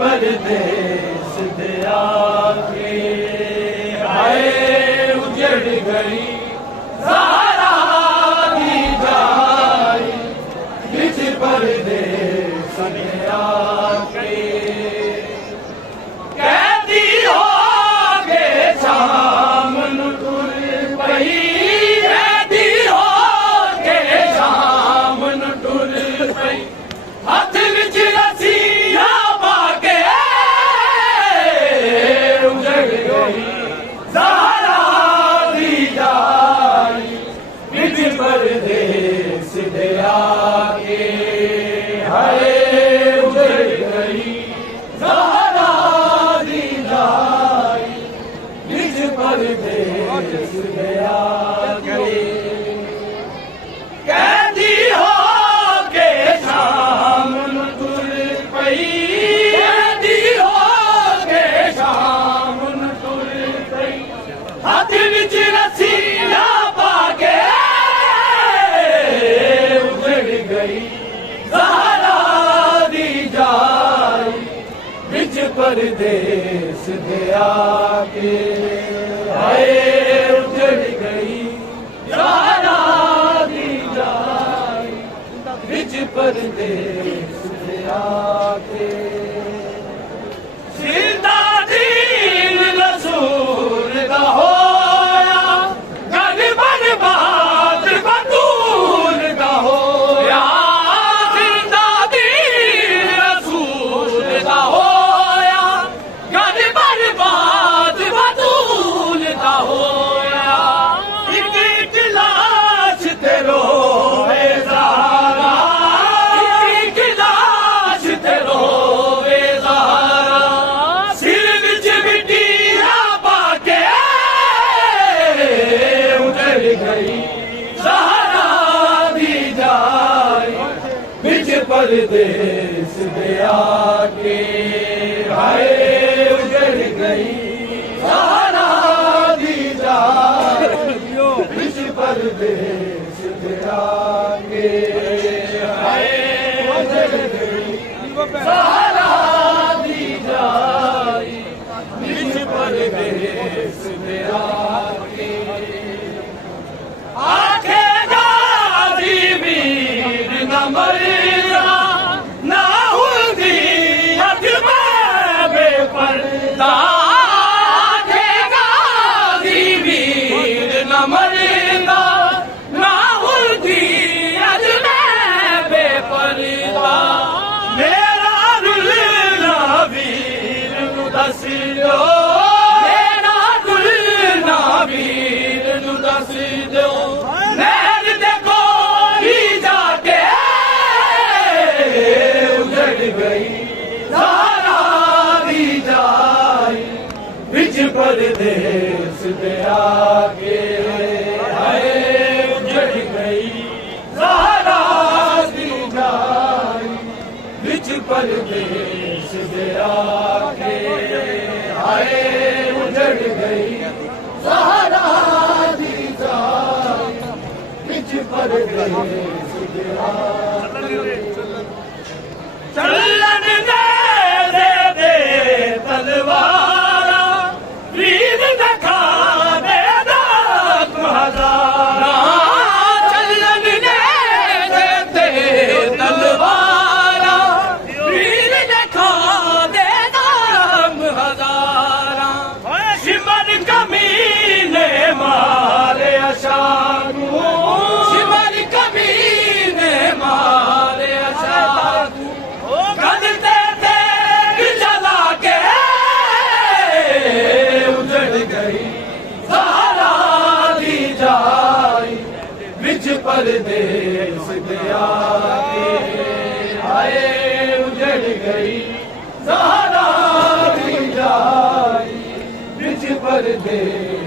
परदेस दे आके हाय उजड़ गई ज़हरा दी जाई बिच परदेस दे आके कहती हो के शाम नूं टुर पई कहती हो के शाम नूं टुर पई हथ विच रस्सियां पाके उजड़ गई ज़हरा दी जाई बिच परदेस दे आके हाय उजड़ गई ज़हरा दी जाई बिच परदेस दे आके कहती हो के शाम नूं टुर पई कहती हो के शाम नूं टुर पई हथ विच रस्सियां पाके उजड़ गई ज़हरा दी जाई बिच परदेस दे आके हाय उजड़ गई ज़हरा दी जाई बिच परदेस दे आके सीधा दीन रसूल दा होया गल बर्बाद बतूल दा होया सीधा दीन रसूल दा होया गल बर्बाद बतूल दा होया एक लाश ते रोवे ज़हरा एक लाश ते रोवे ज़हरा सिर विच मिट्टियां पाके उजड़ गई ज़हरा दी जाई बिच परदेस दे आके हाय उजड़ गई ज़हरा दी जाई बिच परदेस दे आके हाय उजड़ गई ज़हरा दी जाई बिच परदेस दे आके आखे गाजी वीर न मरना ना हुंदी अज मैं बेपर्दा आखे गाजी वीर न मरना ना हुंदी अज मैं बेपर्दा मेरा रुलना वीर नूं दस दो मेरा रुलना वीर नूं दस दो नहर दे कोल ही जाके उजड़ गई ज़हरा दी जाई बिच परदेस दे आके हाय उजड़ गई ज़हरा दी जाई बिच परदेस दे आके हाय उजड़ गई ज़हरा दी जाई बिच परदेस दे आके चलन दे तलवारा वीर दिखा दे दात हज़ारा चलन दे तलवारा वीर दिखा दे दाम हज़ारा सिमर कमीने मारे अशाकू सिमर कमीने मारे अशाकू गलते तेग जला के उजड़ गई ज़हरा दी जाई बिच परदेस दे आके हाय उजड़ गई ज़हरा दी जाई बिच परदेस